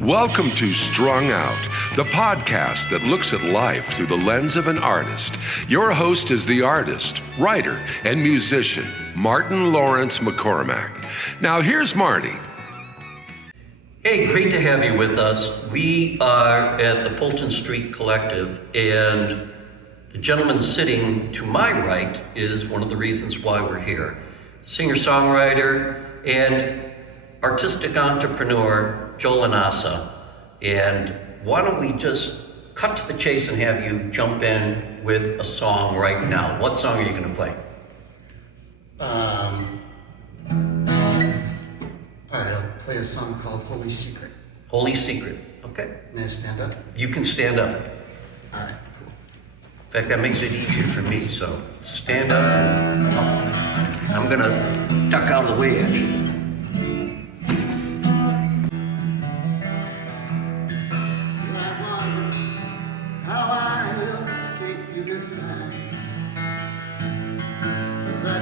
Welcome to Strung Out, the podcast that looks at life through the lens of an artist. Your host is the artist, writer, and musician, Martin Laurence McCormack. Now here's Marty. Hey, great to have you with us. We are at the Fulton Street Collective, and the gentleman sitting to my right is one of the reasons why we're here. Singer-songwriter and artistic entrepreneur, Joe Lanasa. And why don't we just cut to the chase and have you jump in with a song right now. What song are you going to play? All right, I'll play a song called Holy Secret. Holy Secret. Okay. May I stand up? You can stand up. All right, cool. In fact, that makes it easier for me, so stand up. Oh, I'm going to duck out of the way, actually.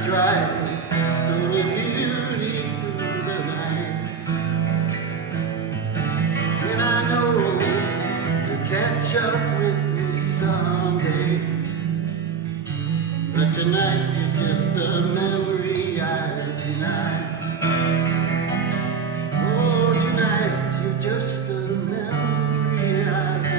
Drive stony beauty through the night, and I know you'll catch up with me someday, but tonight you're just a memory I deny. Oh, tonight you're just a memory I deny.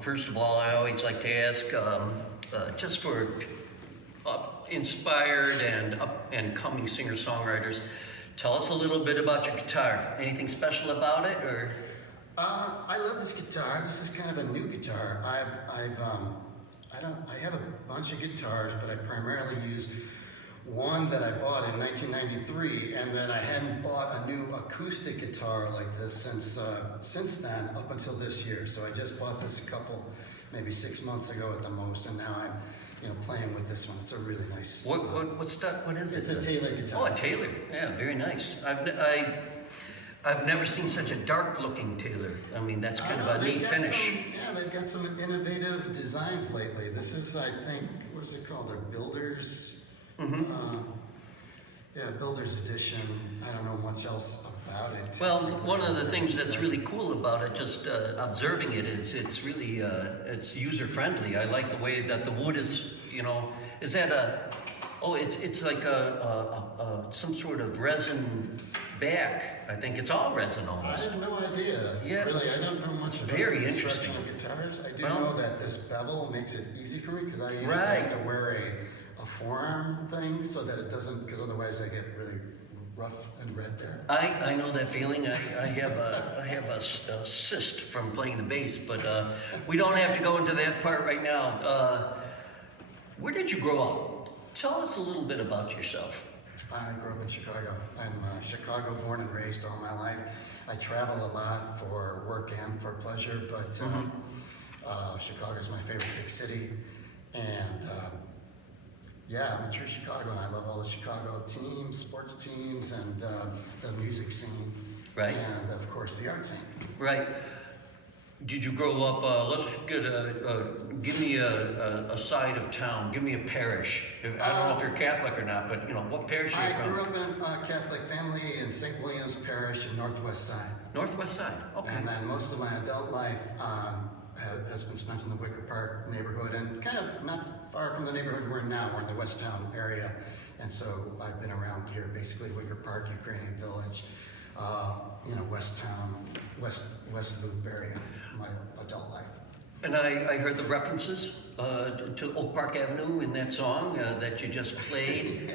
First of all, I always like to ask, just for inspired and coming singer-songwriters, tell us a little bit about your guitar. Anything special about it, or? I love this guitar. This is kind of a new guitar. I have a bunch of guitars, but I primarily use one that I bought in 1993, and then I hadn't bought a new acoustic guitar like this since then, up until this year. So I just bought this maybe 6 months ago at the most, and now I'm playing with this one. It's a really nice. What is it? It's a Taylor guitar. Oh, a Taylor. Yeah, very nice. I've never seen such a dark-looking Taylor. I mean, that's kind of a neat finish. They've got some innovative designs lately. This is, I think, what is it called? They're Builders. Builders Edition. I don't know much else about it. Well, one of the things that's really cool about it, just observing it, is it's really it's user-friendly. I like the way that the wood is. Is that it's like some sort of resin back. I think it's all resin almost. I have no idea. Yeah. Really, I don't know much about Very the interesting. construction of guitars. I do know that this bevel makes it easy for me because I usually Right. have to wear a forearm thing so that it doesn't, because otherwise I get really rough and red there. I know that feeling. I have a cyst from playing the bass, but we don't have to go into that part right now. Where did you grow up? Tell us a little bit about yourself. I grew up in Chicago. I'm Chicago born and raised all my life. I travel a lot for work and for pleasure, but Chicago's my favorite big city. And I'm a true Chicago, and I love all the Chicago teams, sports teams, and the music scene. Right. And of course the art scene. Right. Did you grow up, let's get give me a side of town, give me a parish. I don't know if you're Catholic or not, but what parish are you I from? grew up in a Catholic family in St. William's Parish in Northwest Side. Northwest Side, okay. And then most of my adult life has been spent in the Wicker Park neighborhood, and kind of not far from the neighborhood we're in now. We're in the West Town area. And so I've been around here, basically Wicker Park, Ukrainian Village, West Town, West Loop area, my adult life. And I heard the references to Oak Park Avenue in that song that you just played,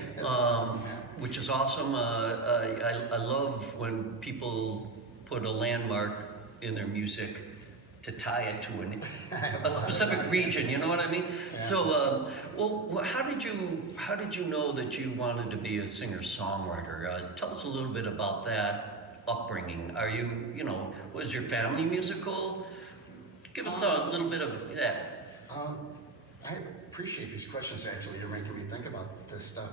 which is awesome. I love when people put a landmark in their music to tie it to a specific region, you know what I mean? Yeah. So, how did you know that you wanted to be a singer-songwriter? Tell us a little bit about that upbringing. Are you, was your family musical? Give us a little bit of that. I appreciate these questions, actually. You're making me think about this stuff.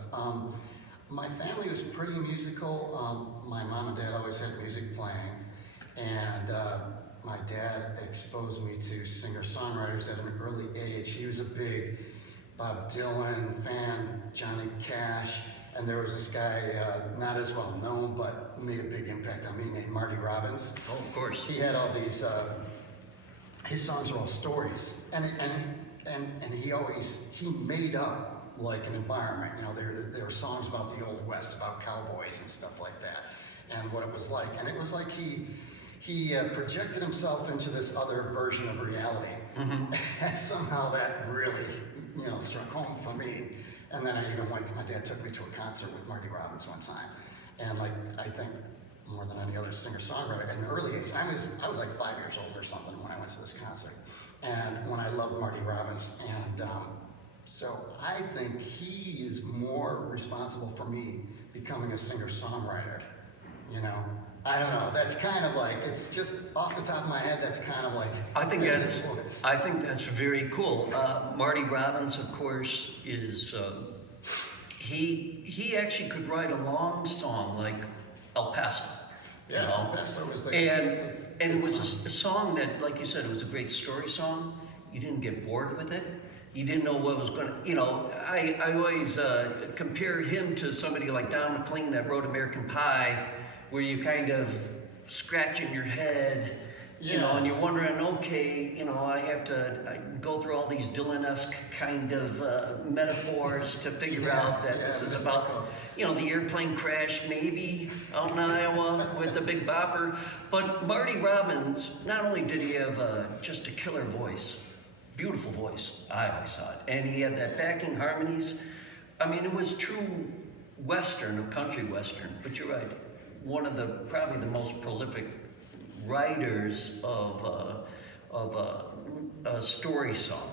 My family was pretty musical. My mom and dad always had music playing, and my dad exposed me to singer-songwriters at an early age. He was a big Bob Dylan fan, Johnny Cash, and there was this guy, not as well known, but made a big impact on me, named Marty Robbins. Oh, of course. He had all these, his songs were all stories, and he made up like an environment. There were songs about the Old West, about cowboys and stuff like that, and what it was like. And it was like he projected himself into this other version of reality. Mm-hmm. And somehow that really, struck home for me. And then my dad took me to a concert with Marty Robbins one time. And I think more than any other singer-songwriter at an early age, I was like 5 years old or something when I went to this concert. And when I loved Marty Robbins, and so I think he is more responsible for me becoming a singer-songwriter, I don't know. That's kind of like, it's just off the top of my head. That's kind of like. I think that's very cool. Marty Robbins, of course, is he actually could write a long song like El Paso. Yeah, El Paso was the. And it was a song that, like you said, it was a great story song. You didn't get bored with it. You didn't know what was going to, I always compare him to somebody like Don McLean that wrote American Pie, where you kind of scratching your head, and you're wondering, okay, I go through all these Dylan-esque kind of metaphors to figure out that this is about, the airplane crash maybe out in Iowa with the Big Bopper. But Marty Robbins, not only did he have just a killer voice, beautiful voice, I always thought, and he had that backing harmonies. I mean, it was true Western, of country Western, but you're right. One of probably the most prolific writers of a story song.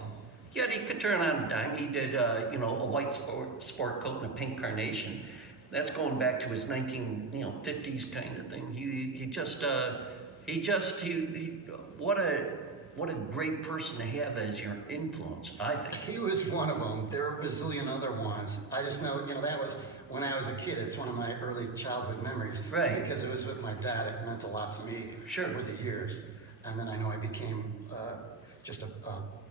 Yet he could turn on a dime. He did, a white sport coat and a pink carnation. That's going back to his 50s kind of thing. What a what a great person to have as your influence, I think. He was one of them. There are a bazillion other ones. I just know, that was when I was a kid. It's one of my early childhood memories. Right. Because it was with my dad. It meant a lot to me. Sure. Over the years. And then I know I became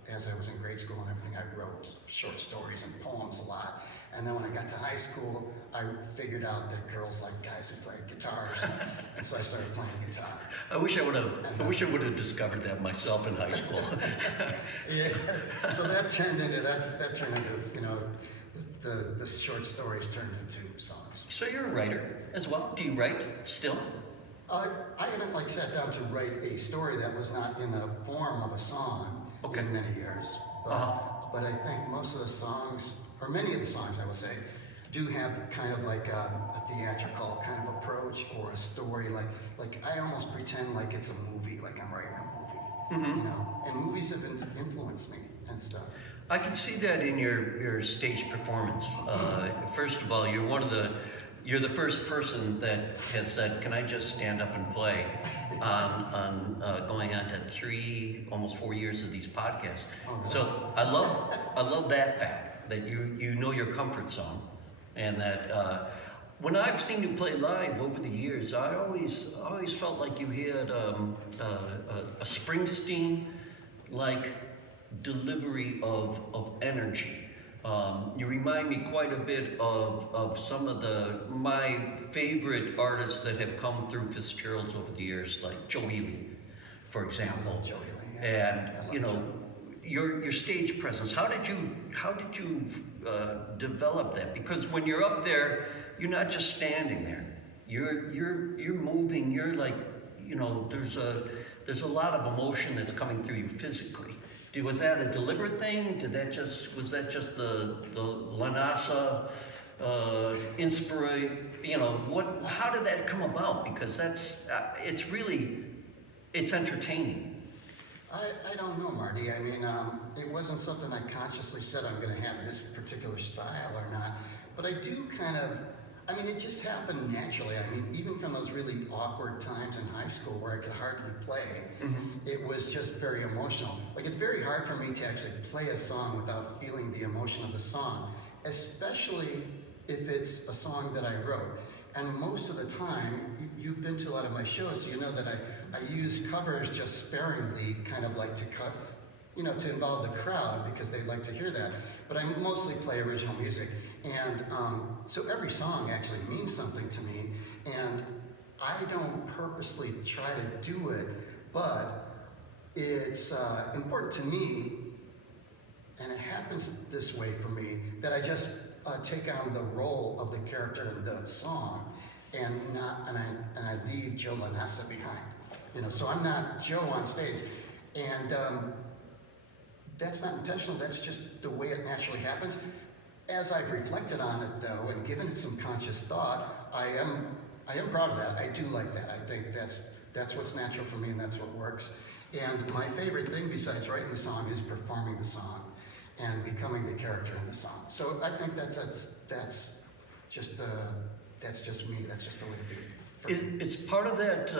as I was in grade school and everything, I wrote short stories and poems a lot. And then when I got to high school, I figured out that girls like guys who played guitars, and so I started playing guitar. I wish I would have discovered that myself in high school. Yeah. So that turned into the short stories turned into songs. So you're a writer as well. Do you write still? I haven't sat down to write a story that was not in the form of a song in many years. But I think most of the songs, or many of the songs I would say, do have kind of like a theatrical kind of approach or a story. Like I almost pretend like it's a movie, like I'm writing a movie, and movies have influenced me and stuff. I can see that in your stage performance. First of all, you're the first person that has said, "Can I just stand up and play?" on going on to 3, almost 4 years of these podcasts. So I love that fact that you know your comfort zone, and that when I've seen you play live over the years, I always felt like you had a Springsteen like delivery of energy. You remind me quite a bit of some of my favorite artists that have come through Fitzgerald's over the years, like Joe Ely, for example. Joe Ely, yeah. And your stage presence. How did you develop that? Because when you're up there, you're not just standing there. You're moving. You're like, there's a lot of emotion that's coming through you physically. Was that a deliberate thing? Was that just the Lanasa inspiration? How did that come about? Because it's entertaining. I don't know, Marty. I mean, it wasn't something I consciously said I'm going to have this particular style or not, but I do it just happened naturally. I mean, even from those really awkward times in high school where I could hardly play, it was just very emotional. Like, it's very hard for me to actually play a song without feeling the emotion of the song, especially if it's a song that I wrote. And most of the time, you've been to a lot of my shows, so you know that I use covers just sparingly, kind of like to cut, to involve the crowd because they like to hear that. But I mostly play original music. And so every song actually means something to me. And I don't purposely try to do it, but it's important to me, and it happens this way for me, that I just take on the role of the character in the song, and I leave Joe Lanasa behind. So I'm not Joe on stage, and that's not intentional. That's just the way it naturally happens. As I've reflected on it, though, and given it some conscious thought, I am proud of that. I do like that. I think that's what's natural for me, and that's what works. And my favorite thing besides writing the song is performing the song and becoming the character in the song. So I think that's just me. That's just the way to be. It's part of that.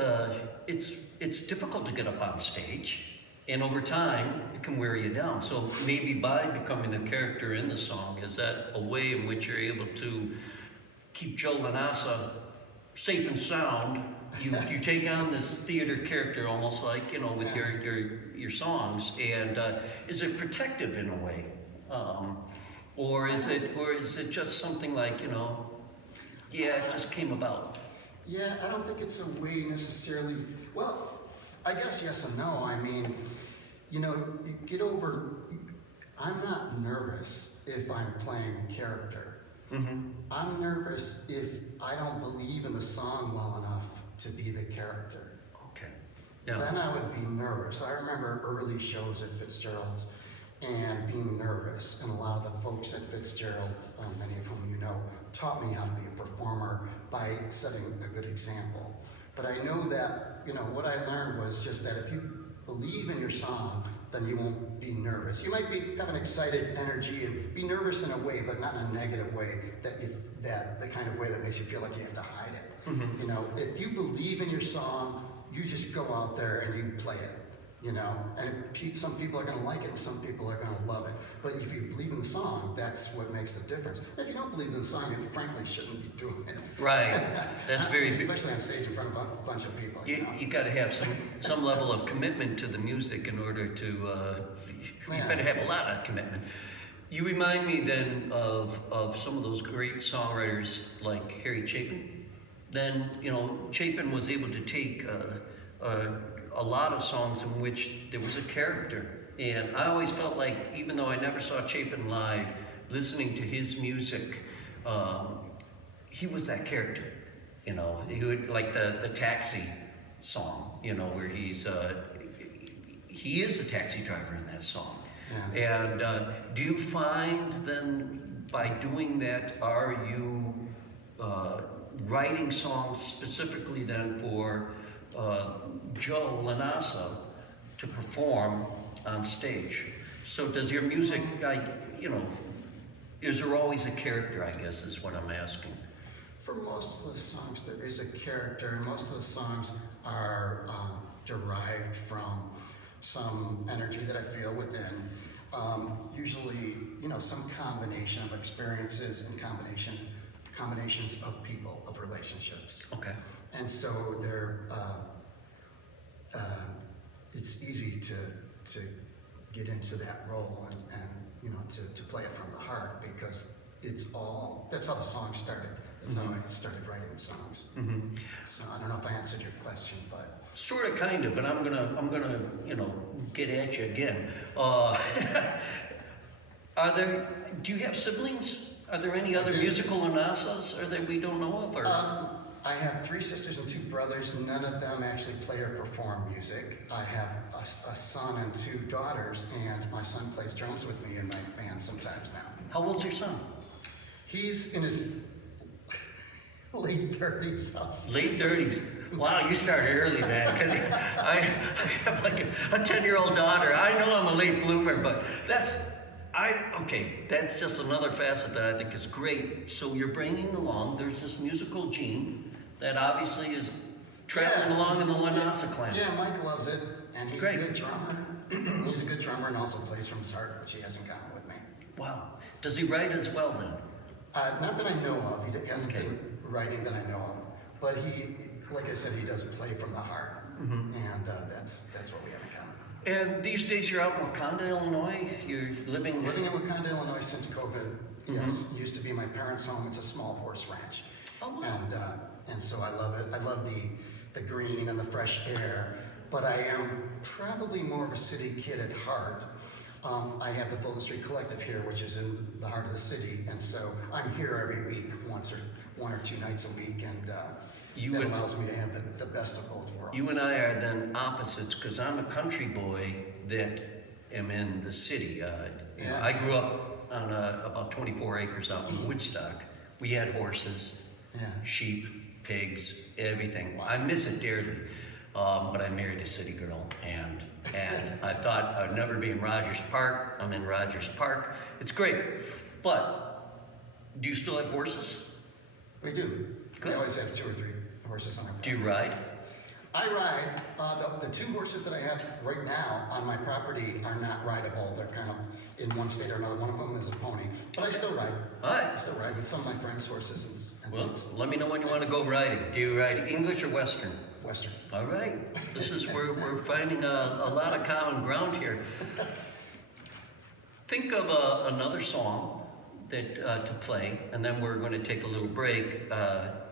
It's difficult to get up on stage. And over time, it can wear you down. So maybe by becoming the character in the song, is that a way in which you're able to keep Joe Lanasa safe and sound? You take on this theater character, almost like with your songs, and is it protective in a way, or is it just something like it just came about? Yeah, I don't think it's a way necessarily. Well, I guess yes and no. I mean, I'm not nervous if I'm playing a character. I'm nervous if I don't believe in the song well enough to be the character. Okay. Yeah. Then I would be nervous. I remember early shows at Fitzgerald's and being nervous. And a lot of the folks at Fitzgerald's, many of whom taught me how to be a performer by setting a good example. But I know that, what I learned was just that if you believe in your song, then you won't be nervous. You might have an excited energy and be nervous in a way, but not in a negative way, the kind of way that makes you feel like you have to hide it. If you believe in your song, you just go out there and you play it. you know, and some people are going to like it and some people are going to love it. But if you believe in the song, that's what makes the difference. If you don't believe in the song, you frankly shouldn't be doing it. Right. That's very especially on stage in front of a bunch of people. You got to have some level of commitment to the music in order to. You better have a lot of commitment. You remind me then of some of those great songwriters like Harry Chapin. Then Chapin was able to take a lot of songs in which there was a character. And I always felt like, even though I never saw Chapin live, listening to his music, he was that character. He would, like the Taxi song, where he is a taxi driver in that song. Yeah. And do you find then, by doing that, are you writing songs specifically then for Joe Lanasa to perform on stage? So does your music, is there always a character, I guess, is what I'm asking? For most of the songs, there is a character, and most of the songs are derived from some energy that I feel within. Usually, some combination of experiences and combinations of people, of relationships. Okay. And so it's easy to get into that role and to play it from the heart, because that's how the song started. That's how I started writing the songs. Mm-hmm. So I don't know if I answered your question, but sort of, kind of. But I'm gonna get at you again. Do you have siblings? Are there any other musical Lanasas that we don't know of? Or? I have 3 sisters and 2 brothers. None of them actually play or perform music. I have a son and 2 daughters, and my son plays drums with me in my band sometimes now. How old's your son? He's in his late 30s. Late 30s. Wow, you started early, man. Because I have like a 10-year-old daughter. I know I'm a late bloomer, but that's just another facet that I think is great. So you're bringing along, there's this musical gene that obviously is traveling along in the Lanasa clan. Yeah, Mike loves it, and he's a good drummer. He's a good drummer and also plays from his heart, which he has in common with me. Wow. Does he write as well then? Not that I know of. He hasn't been writing that I know of. But he, like I said, he does play from the heart, and that's what we have in common. And these days you're out in Wauconda, Illinois. You're living in Wauconda, Illinois since COVID. Yes, it used to be my parents' home. It's a small horse ranch, and so I love it. I love the green and the fresh air. But I am probably more of a city kid at heart. I have the Fulton Street Collective here, which is in the heart of the city, and so I'm here every week, 1 or 2 nights a week, and that allows me to have the best of both worlds. You and I are then opposites, because I'm a country boy that am in the city. I grew up on about 24 acres out in Woodstock. We had horses, sheep, pigs, everything. I miss it dearly, but I married a city girl, and I thought I'd never be in Rogers Park. I'm in Rogers Park. It's great. But do you still have horses? We do. Good. We always have 2 or 3 horses on our property. Do you ride? I ride. The 2 horses that I have right now on my property are not rideable. They're kind of in one state or another. One of them is a pony. But I still ride. All right. I still ride with some of my friends' horses and things. Let me know when you want to go riding. Do you ride English or Western? Western. All right. This is where we're finding a lot of common ground here. Think of another song that to play, and then we're going to take a little break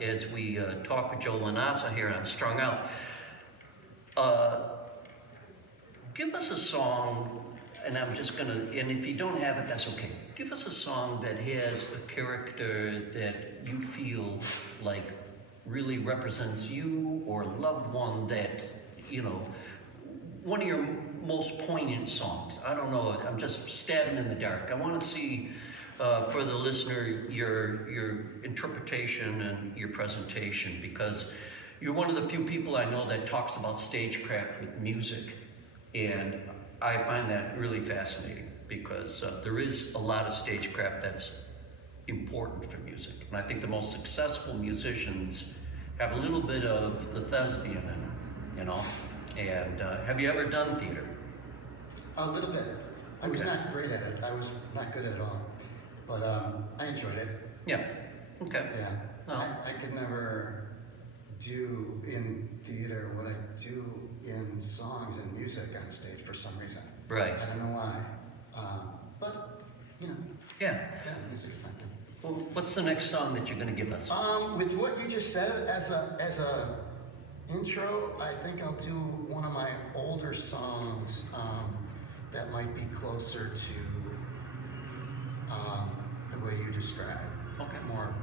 as we talk with Joe Lanasa here on Strung Out. Give us a song, and I'm just going to, and if you don't have it, that's okay. Give us a song that has a character that you feel like really represents you or a loved one that, one of your most poignant songs. I don't know, I'm just stabbing in the dark. I want to see, for the listener, your interpretation and your presentation, because you're one of the few people I know that talks about stagecraft with music, and I find that really fascinating, because there is a lot of stagecraft that's important for music, and I think the most successful musicians have a little bit of the thespian in them, And have you ever done theater? A little bit. I was Okay. not great at it. I was not good at it all. But I enjoyed it. Yeah. Okay. Yeah. Oh. I could never do in theater what I do in songs and music on stage for some reason. Right. I don't know why. But, you know, Yeah. yeah, music is fun. Well, what's the next song that you're going to give us? With what you just said as a intro, I think I'll do one of my older songs that might be closer to the way you describe. Okay. More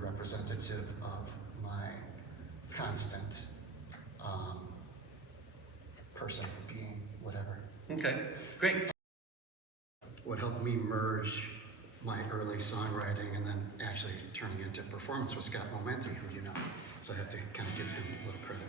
representative of my constant person, being, whatever. Okay. Great. What helped me merge my early songwriting and then actually turning into performance was Scott Momenthy, who you know. So I have to kind of give him a little credit.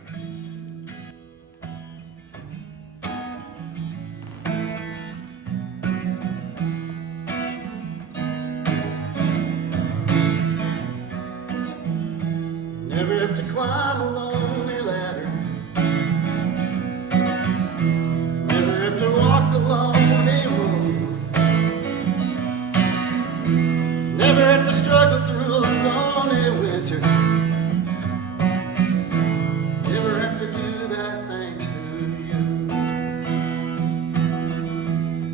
Never have to climb a lonely ladder. Never have to walk alone a road. Never have to struggle through a lonely winter. Never have to do that thanks to you.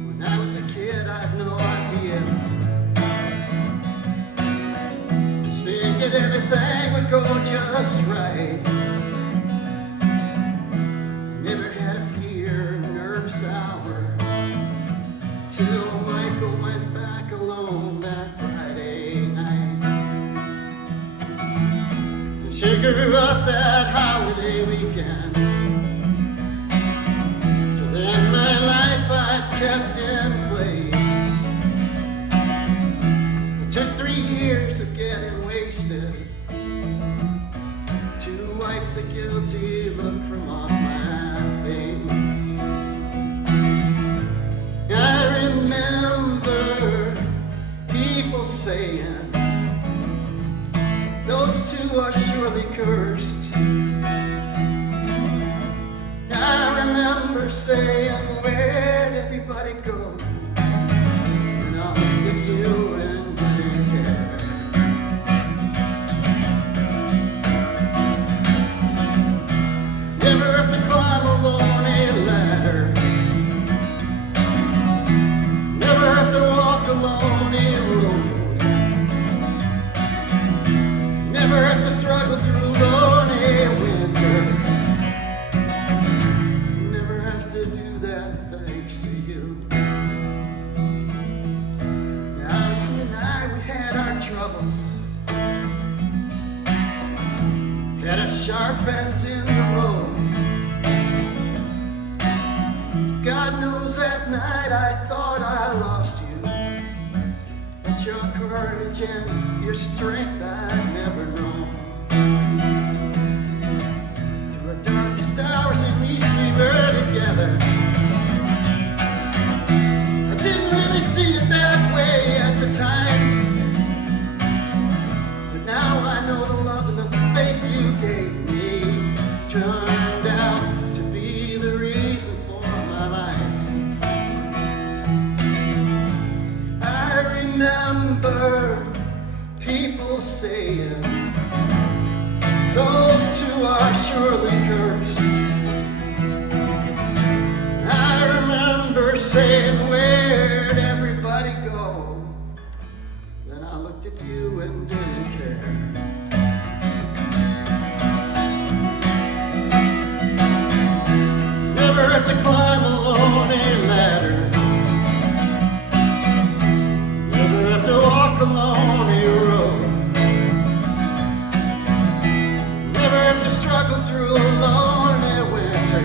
When I was a kid, I had no idea. Just figured everything would go just right. Never had a fear, nervous hour, till Michael went back alone that Friday night. And she grew up that holiday weekend. Till then my life I'd kept in place. It took 3 years of getting wasted to wipe the guilty look from off my face. I remember people saying, those two are surely cursed. I remember saying, where'd everybody go? And I looked at you and didn't care. Never have to climb a lonely ladder. Never have to walk a lonely road. Never have to struggle through lonely winter. Never have to do that thanks to you. Now you and I, we had our troubles. Had a sharp bends in the road. God knows that night I thought I lost you. But your courage and your strength I'd never known. Through our darkest hours at least we were together. I didn't really see it that way at the time. But now I know the love and the faith you gave me turned out to be the reason for my life. I remember people saying, those two are surely cursed. I remember saying, where'd everybody go? Then I looked at you and didn't care. Never have to climb a lonely ladder. Never have to walk a lonely road. Never have to struggle through a lonely winter.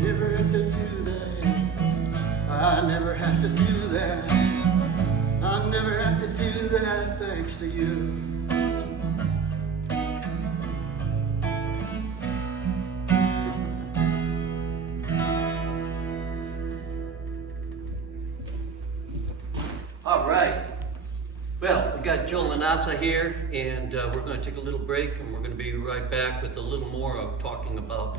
Never have to do that. I never have to do that. I never have to do that thanks to you. All right. Well, we got Joe Lanasa here, and we're going to take a little break, and we're going to be right back with a little more of talking about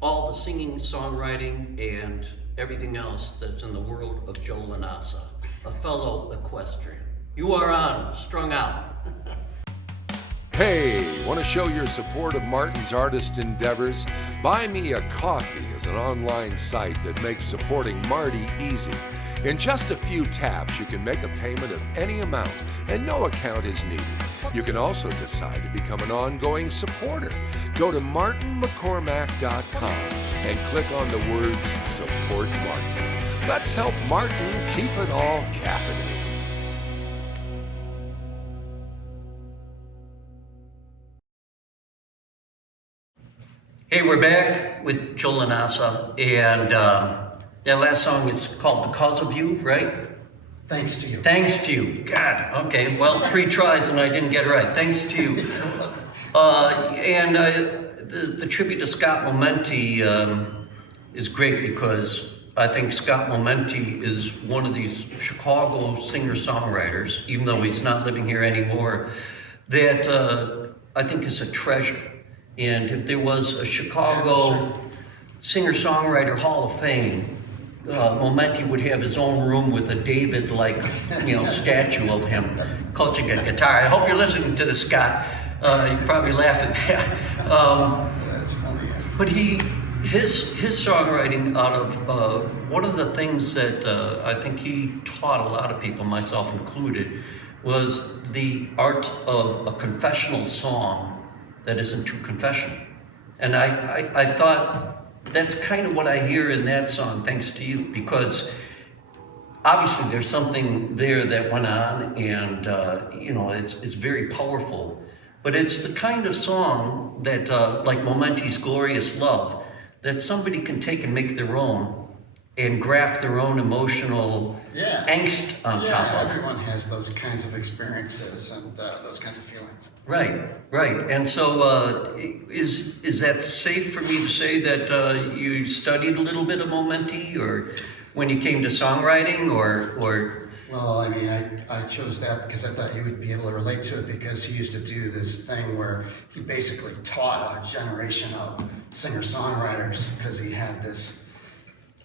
all the singing, songwriting, and everything else that's in the world of Joe Lanasa, a fellow equestrian. You are on Strung Out. Hey, want to show your support of Martin's artist endeavors? Buy Me a Coffee is an online site that makes supporting Marty easy. In just a few taps, you can make a payment of any amount, and no account is needed. You can also decide to become an ongoing supporter. Go to martinmccormack.com and click on the words Support Martin. Let's help Martin keep it all caffeinated. Hey, we're back with Joe Lanasa, and that last song is called Because of You, right? Thanks to you. Thanks to you. God, okay, well, 3 tries and I didn't get it right. Thanks to you. The tribute to Scott Momenthy is great because I think Scott Momenthy is one of these Chicago singer-songwriters, even though he's not living here anymore, that I think is a treasure. And if there was a Chicago singer-songwriter Hall of Fame, Momenthy would have his own room with a David-like, statue of him clutching a guitar. I hope you're listening to this, Scott. You probably laugh at that. That's funny. But his songwriting out of one of the things that I think he taught a lot of people, myself included, was the art of a confessional song that isn't too confessional. And I thought that's kind of what I hear in that song, Thanks to You, because obviously there's something there that went on, and it's very powerful. But it's the kind of song that, like Momenthy's Glorious Love, that somebody can take and make their own and graft their own emotional angst on top of it. Everyone has those kinds of experiences and those kinds of feelings. Right. And so is that safe for me to say that you studied a little bit of Momenthy, or when you came to songwriting, or? Well, I mean, I chose that because I thought you would be able to relate to it, because he used to do this thing where he basically taught a generation of singer-songwriters, because he had this,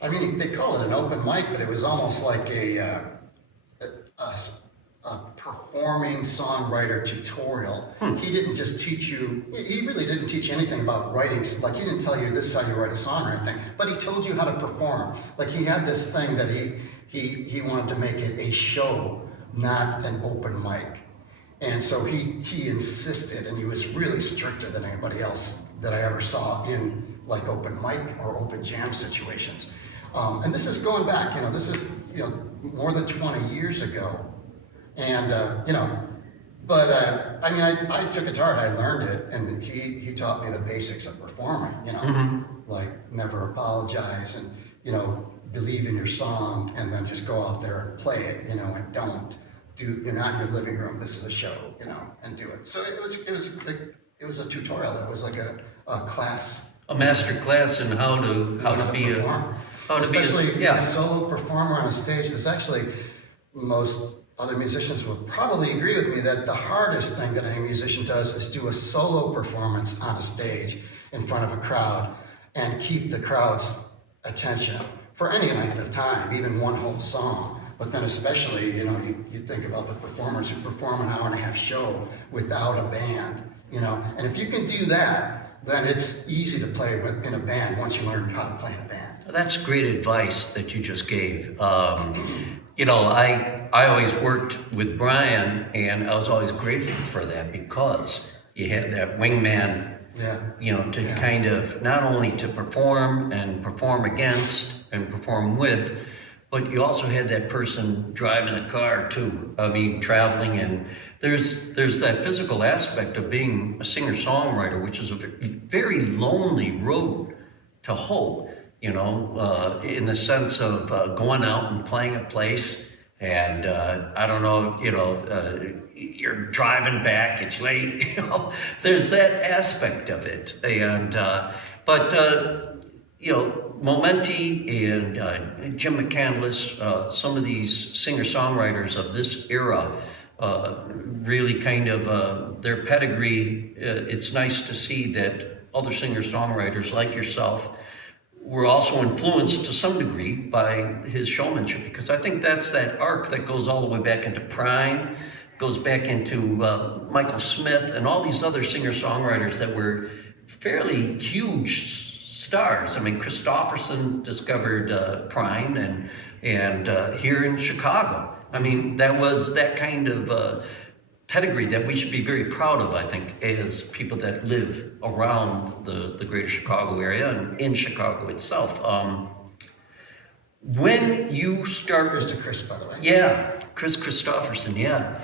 I mean, they call it an open mic, but it was almost like a performing songwriter tutorial. He didn't just teach you, he really didn't teach you anything about writing. Like, he didn't tell you this is how you write a song or anything, but he told you how to perform. Like, he had this thing that he wanted to make it a show, not an open mic. And so he insisted, and he was really stricter than anybody else that I ever saw in like open mic or open jam situations. And this is going back, this is, more than 20 years ago. And, I mean, I took guitar and I learned it, and he taught me the basics of performing, like never apologize, and, believe in your song, and then just go out there and play it, and you're not in your living room, this is a show, and do it. So it was a tutorial. It was like a class. A master class in how to be perform. Especially a solo performer on a stage. There's actually, most other musicians will probably agree with me that the hardest thing that any musician does is do a solo performance on a stage in front of a crowd and keep the crowd's attention for any length of time, even one whole song. But then especially, you think about the performers who perform an hour-and-a-half show without a band, and if you can do that, then it's easy to play in a band once you learn how to play in a band. That's great advice that you just gave. I always worked with Brian, and I was always grateful for that, because you had that wingman, kind of not only to perform and perform against and perform with, but you also had that person driving the car too. I mean, traveling, and there's that physical aspect of being a singer-songwriter, which is a very lonely road to hoe, in the sense of going out and playing a place, and I don't know, you're driving back, it's late, there's that aspect of it. And Momenthy and Jim McCandless, some of these singer-songwriters of this era, really kind of their pedigree. It's nice to see that other singer-songwriters like yourself were also influenced to some degree by his showmanship, because I think that's that arc that goes all the way back into Prime, goes back into Michael Smith and all these other singer-songwriters that were fairly huge stars. I mean, Christopherson discovered Prime and here in Chicago. I mean, that was that kind of pedigree that we should be very proud of, I think, as people that live around the greater Chicago area and in Chicago itself. When you start... There's to Chris, by the way. Yeah, Chris Christopherson, yeah.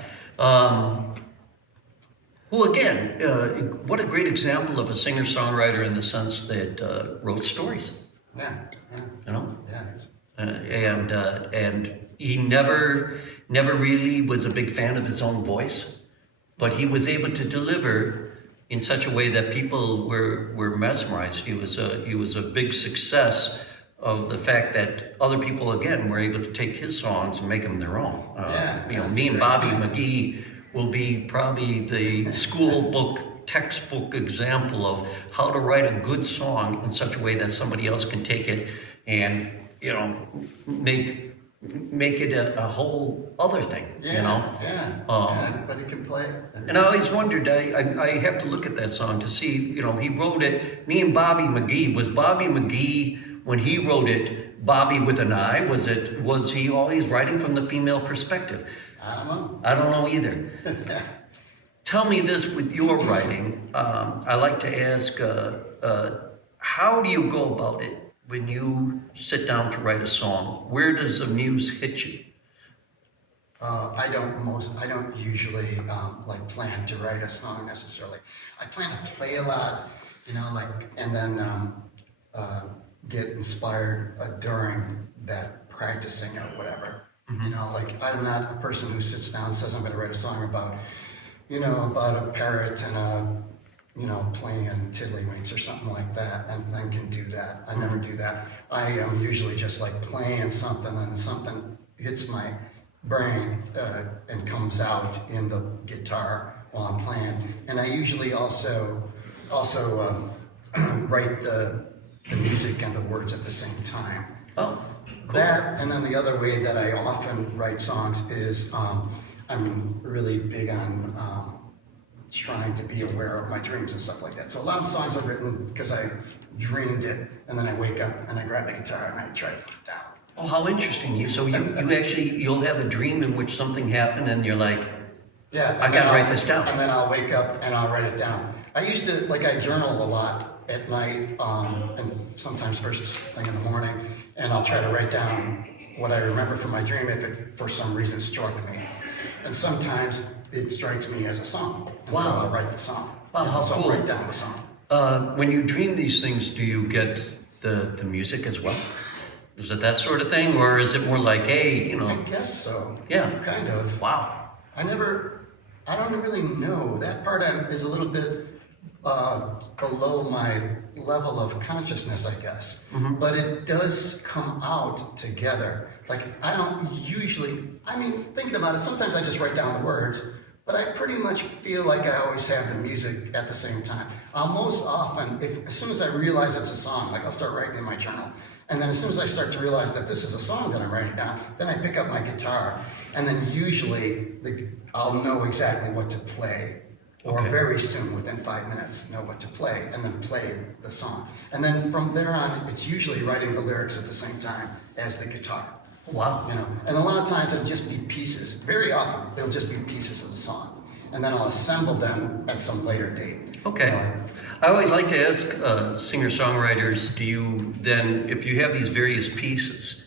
Who again, what a great example of a singer-songwriter in the sense that wrote stories. Yeah. You know? Yeah. And he never really was a big fan of his own voice, but he was able to deliver in such a way that people were mesmerized. He was a big success of the fact that other people again were able to take his songs and make them their own. Me and Bobby McGee will be probably the school book textbook example of how to write a good song in such a way that somebody else can take it and make it a whole other thing, but he can play it. And I always wondered, I have to look at that song to see, he wrote it, me and Bobby McGee, was Bobby McGee, when he wrote it, Bobby with an I, was he always writing from the female perspective? I don't know either. Tell me this with your writing, I like to ask, how do you go about it? When you sit down to write a song, where does the muse hit you? I don't usually plan to write a song necessarily. I plan to play a lot, and then get inspired during that practicing or whatever. Mm-hmm. I'm not a person who sits down and says I'm going to write a song about a parrot and playing tiddlywinks or something like that, and then can do that. I never do that. I am usually just playing something, and something hits my brain and comes out in the guitar while I'm playing. And I usually also write the music and the words at the same time. Oh, cool. That, and then the other way that I often write songs is I'm really big on trying to be aware of my dreams and stuff like that. So a lot of songs are written because I dreamed it, and then I wake up and I grab the guitar and I try to put it down. Oh, how interesting. So you'll have a dream in which something happened and you're like, yeah, I gotta write this down. And then I'll wake up and I'll write it down. I used to, I journal a lot at night, and sometimes first thing in the morning, and I'll try to write down what I remember from my dream if it, for some reason, struck me. And sometimes it strikes me as a song. And wow. So I'll write the song. Wow, how so cool. I'll write down the song. When you dream these things, do you get the music as well? Is it that sort of thing, or is it more like, hey, I guess so. Yeah. Kind of. Wow. I don't really know. That part is a little bit below my level of consciousness, I guess. Mm-hmm. But it does come out together. I don't usually, thinking about it, sometimes I just write down the words, but I pretty much feel like I always have the music at the same time. Most often, as soon as I realize it's a song, I'll start writing in my journal. And then as soon as I start to realize that this is a song that I'm writing down, then I pick up my guitar, and then usually I'll know exactly what to play, or okay. very soon, within 5 minutes, know what to play, and then play the song. And then from there on, it's usually writing the lyrics at the same time as the guitar. Wow. And a lot of times it'll just be pieces. Very often, it'll just be pieces of the song. And then I'll assemble them at some later date. Okay. I always like to ask singer-songwriters, do you then, if you have these various pieces,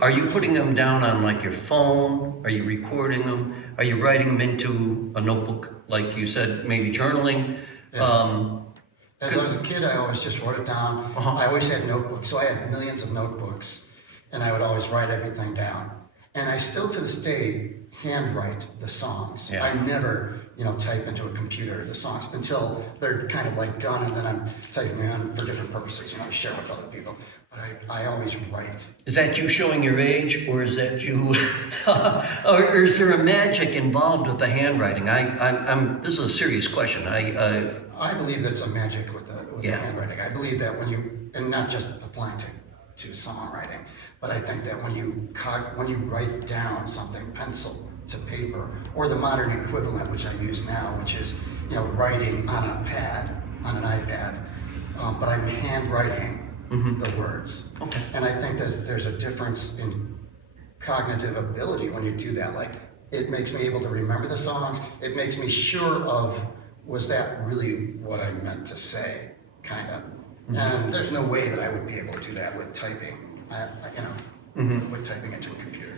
are you putting them down on your phone? Are you recording them? Are you writing them into a notebook, like you said, maybe journaling? Yeah. As I was a kid, I always just wrote it down. Uh-huh. I always had notebooks, so I had millions of notebooks, and I would always write everything down. And I still, to this day, handwrite the songs. Yeah. I never, type into a computer the songs until they're kind of done, and then I'm typing on for different purposes, to share with other people. but I always write. Is that you showing your age, or is that you, or is there a magic involved with the handwriting? This is a serious question. I believe that's a magic with the handwriting. I believe that when you, and not just applying to songwriting, but I think that when you write down something, pencil to paper, or the modern equivalent, which I use now, which is, writing on a pad, on an iPad, but I'm handwriting the words. Okay. And I think there's a difference in cognitive ability when you do that. Like, it makes me able to remember the songs. It makes me sure of, was that really what I meant to say, kind of. And there's no way that I would be able to do that with typing, with typing into a computer.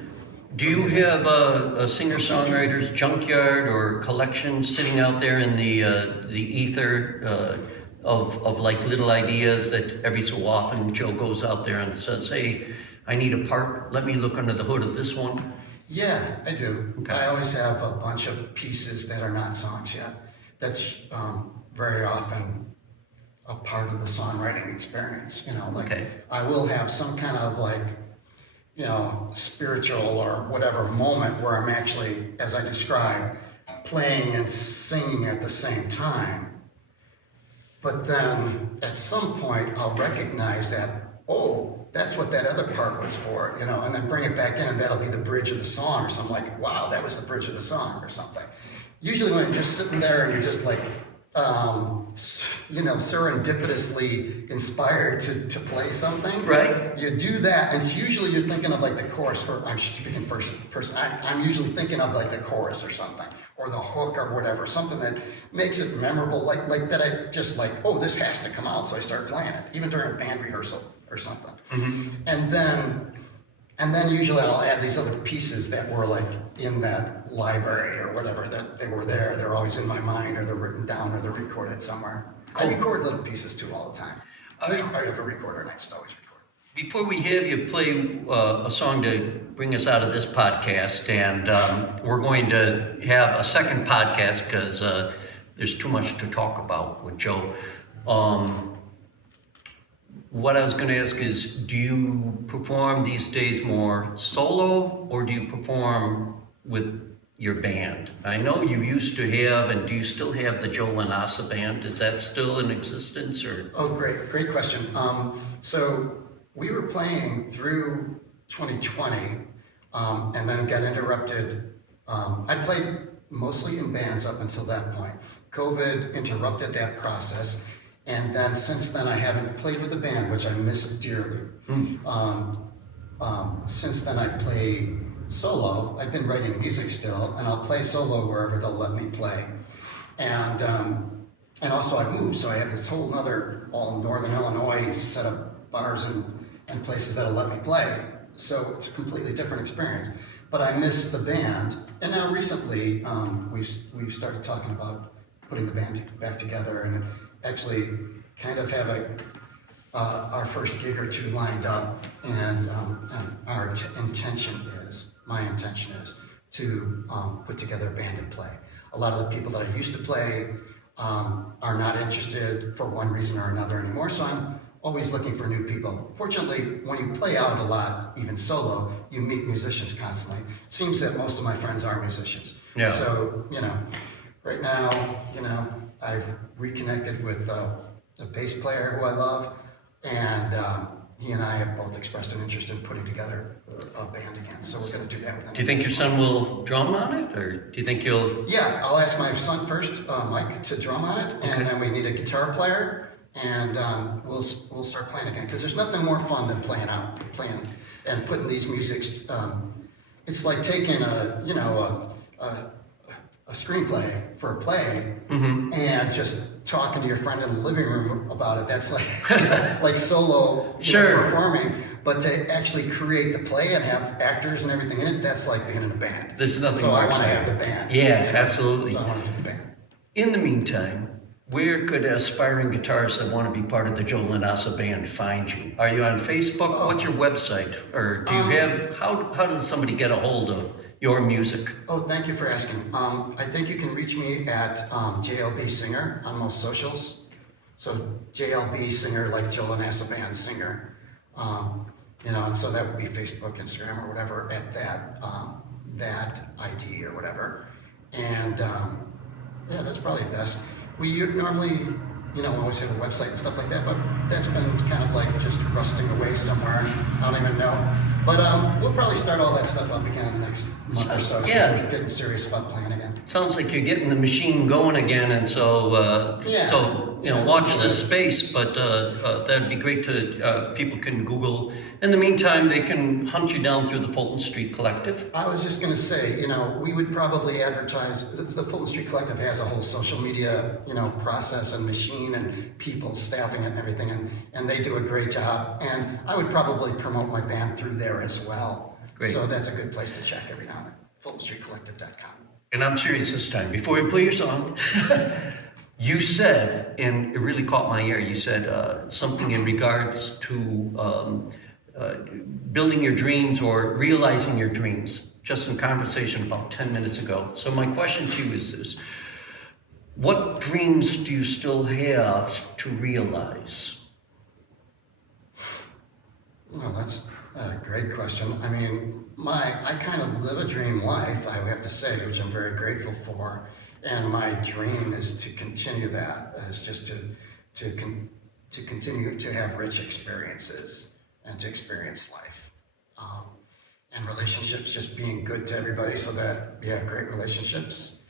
Do you have a singer-songwriter's junkyard or collection sitting out there in the ether of like little ideas that every so often Joe goes out there and says, hey, I need a part, let me look under the hood of this one? Yeah, I do. Okay. I always have a bunch of pieces that are not songs yet. That's very often a part of the songwriting experience. Okay. I will have some kind of spiritual or whatever moment where I'm actually, as I described, playing and singing at the same time. But then at some point I'll recognize that, oh, that's what that other part was for, and then bring it back in, and that'll be the bridge of the song or something, like, wow, that was the bridge of the song or something. Usually when you're just sitting there and you're just like, serendipitously inspired to play something. Right. You do that, and it's usually you're thinking of like the chorus, or I'm speaking first person. I'm usually thinking of like the chorus or something, or the hook or whatever, something that makes it memorable, like that I just like, oh, this has to come out, so I start playing it, even during a band rehearsal or something. And then usually I'll add these other pieces that were like in that library or whatever, that they were there. They're always in my mind, or they're written down, or they're recorded somewhere. Cool. I record little pieces too all the time. I have a recorder and I just always record. Before we have you play a song to bring us out of this podcast, and we're going to have a second podcast because there's too much to talk about with Joe. What I was going to ask is, do you perform these days more solo, or do you perform with your band? I know you used to have, and do you still have the Joe Lanasa Band? Is that still in existence, or? Oh, great question. So we were playing through 2020, and then got interrupted. I played mostly in bands up until that point. COVID interrupted that process. And then since then, I haven't played with the band, which I miss dearly. Since then, I play solo. I've been writing music still, and I'll play solo wherever they'll let me play. And also I moved, so I have this whole other all Northern Illinois set of bars and places that'll let me play. So it's a completely different experience. But I miss the band. And now recently, we've started talking about putting the band back together, and actually kind of have our first gig or two lined up, and my intention is to put together a band and play. A lot of the people that I used to play are not interested for one reason or another anymore, so I'm always looking for new people. Fortunately, when you play out a lot, even solo, you meet musicians constantly. It seems that most of my friends are musicians. Yeah. So, right now, I've reconnected with a bass player who I love, and he and I have both expressed an interest in putting together a band again. So we're going to do that with him. Do you think your son will drum on it, or do you think you'll? Yeah, I'll ask my son first, Mike, to drum on it, and then we need a guitar player, and we'll start playing again. Because there's nothing more fun than playing and putting these musics. It's like taking a screenplay for a play, and just talking to your friend in the living room about it. That's like like solo performing, but to actually create the play and have actors and everything in it, that's like being in a band. There's nothing so more I want to exciting. have the band. Yeah, absolutely. So I want to do the band. In the meantime, where could aspiring guitarists that want to be part of the Joe Lanasa Band find you? Are you on Facebook? What's your website? Or do you have, how does somebody get a hold of your music? Oh, thank you for asking. I think you can reach me at JLB Singer on most socials. So JLB Singer, like Joe Lanasa Band Singer. And so that would be Facebook, Instagram, or whatever at that ID or whatever. And yeah, that's probably best. We normally, always have a website and stuff like that, but that's been kind of like just rusting away somewhere. I don't even know. But we'll probably start all that stuff up again in the next month or so. Yeah. Since we're getting serious about playing again. Sounds like you're getting the machine going again, and so watch this space. But that'd be great to people can Google. In the meantime, they can hunt you down through the Fulton Street Collective. I was just going to say, we would probably advertise. The Fulton Street Collective has a whole social media, process and machine and people staffing it and everything, and they do a great job. And I would probably promote my band through there as well. Great. So that's a good place to check every now and then. FultonStreetCollective.com. And I'm serious this time. Before you play your song, you said, and it really caught my ear, you said something in regards to building your dreams or realizing your dreams, just in conversation about 10 minutes ago. So my question to you is this: what dreams do you still have to realize? Well, that's a great question. I mean, I kind of live a dream life, I have to say, which I'm very grateful for. And my dream is to continue that, is just to continue to have rich experiences and to experience life. And relationships, just being good to everybody so that we have great relationships.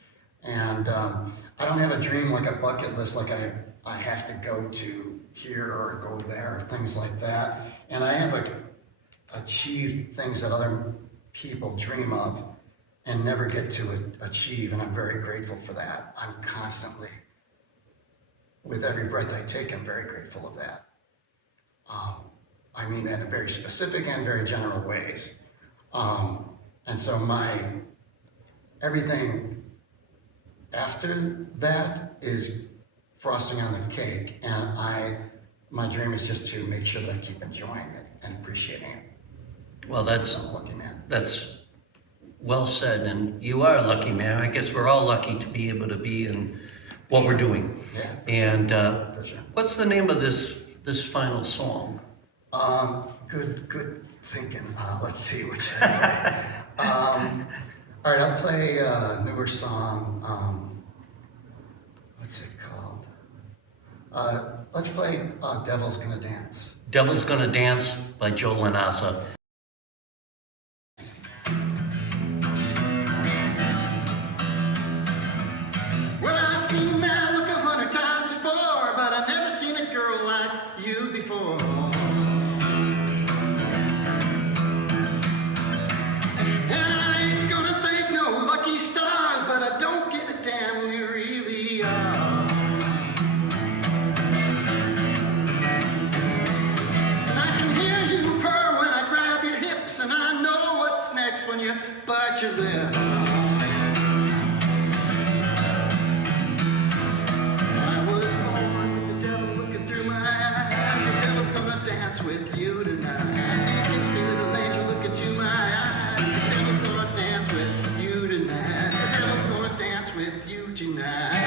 And I don't have a dream like a bucket list, like I have to go to here or go there, things like that. And I have achieved things that other people dream of and never get to achieve, and I'm very grateful for that. I'm constantly, with every breath I take, I'm very grateful of that. I mean that in very specific and very general ways. And so everything after that is frosting on the cake, and my dream is just to make sure that I keep enjoying it and appreciating it. Well, that's I'm a lucky man. That's well said, and you are a lucky man. I guess we're all lucky to be able to be in what we're doing. Yeah. And For sure. what's the name of this final song? Good thinking. Let's see which I play. All right, I'll play a newer song. What's it called? Let's play Devil's Gonna Dance. Devil's Gonna Dance by Joe Lanasa. Well, I've seen that look 100 times before, but I've never seen a girl like you before. And I ain't gonna thank no lucky stars, but I don't give a damn who you really are. And I can hear you purr when I grab your hips, and I know what's next when you bite your lip. With you tonight. Kiss me, little angel, look into my eyes. The devil's gonna dance with you tonight. The devil's gonna dance with you tonight.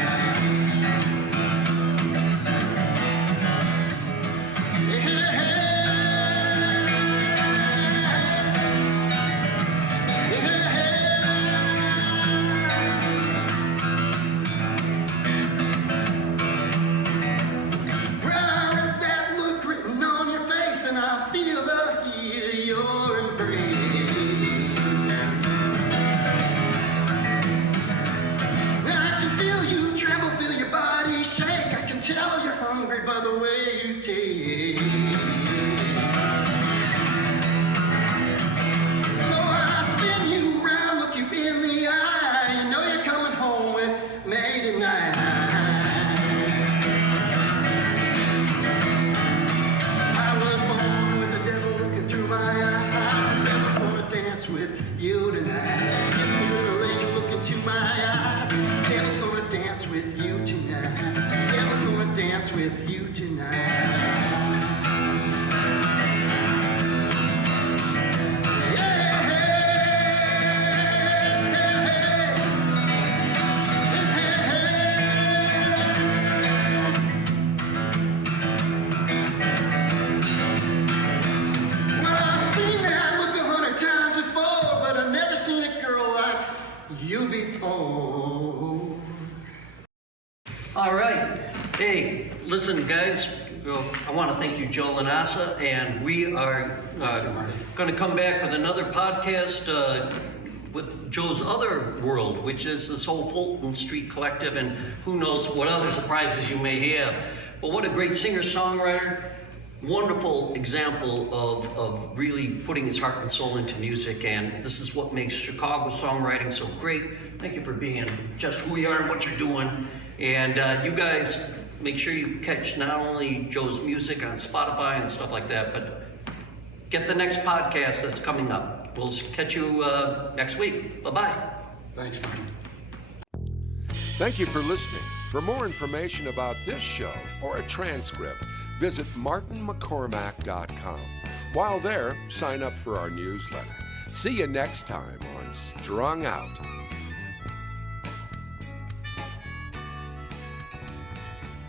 Tell you're hungry by the way you take. So I spin you around, look you in the eye. You know you're coming home with me tonight. I was born with the devil looking through my eyes. The devil's gonna dance with you tonight. Kiss me, little angel, look into my eyes. The devil's gonna dance with you tonight. Dance with you tonight. you before. All right. Hey, listen, guys. Well, I want to thank you, Joe Lanasa, and we are going to come back with another podcast with Joe's other world, which is this whole Fulton Street Collective, and who knows what other surprises you may have. But what a great singer-songwriter. Wonderful example of really putting his heart and soul into music, and this is what makes Chicago songwriting so great. Thank you for being just who you are and what you're doing. And you guys, make sure you catch not only Joe's music on Spotify and stuff like that, but get the next podcast that's coming up. We'll catch you next week. Bye-bye. Thanks, Martin. Thank you for listening. For more information about this show or a transcript, visit martinmccormack.com. While there, sign up for our newsletter. See you next time on Strung Out.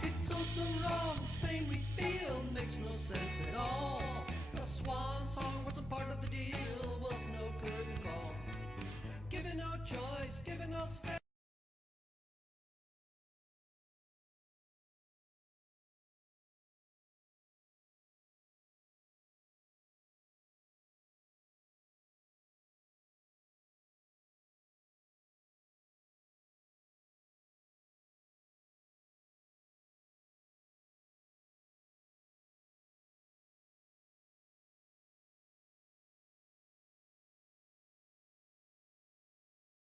It's all so wrong, this pain we feel makes no sense at all. A swan song was a part of the deal, was no curtain call. Given no choice, given no step.